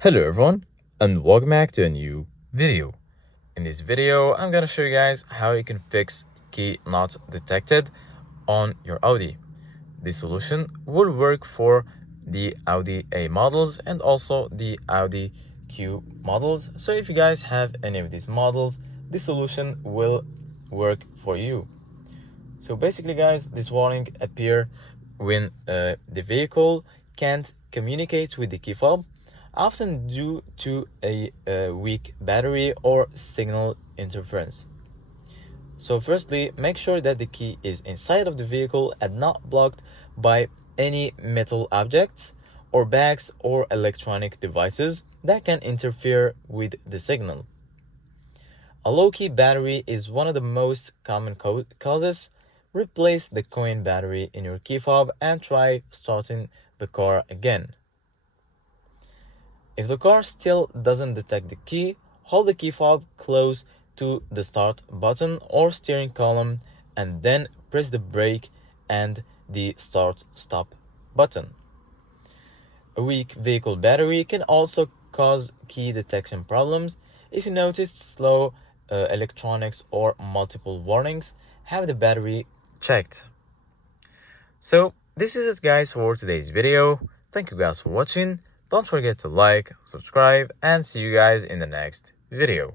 Hello everyone and welcome back to a new video. In this video, I'm gonna show you guys how you can fix key not detected on your Audi. This solution will work for the Audi A models and also the Audi Q models. So if you guys have any of these models, this solution will work for you. So basically guys, this warning appears when the vehicle can't communicate with the key fob, often due to a weak battery or signal interference. So firstly, make sure that the key is inside of the vehicle and not blocked by any metal objects or bags or electronic devices that can interfere with the signal. A low-key battery is one of the most common causes. Replace the coin battery in your key fob and try starting the car again. If the car still doesn't detect the key, hold the key fob close to the start button or steering column and then press the brake and the start-stop button. A weak vehicle battery can also cause key detection problems. If you notice slow electronics or multiple warnings, have the battery checked. So this is it guys for today's video. Thank you guys for watching. Don't forget to like, subscribe, and see you guys in the next video.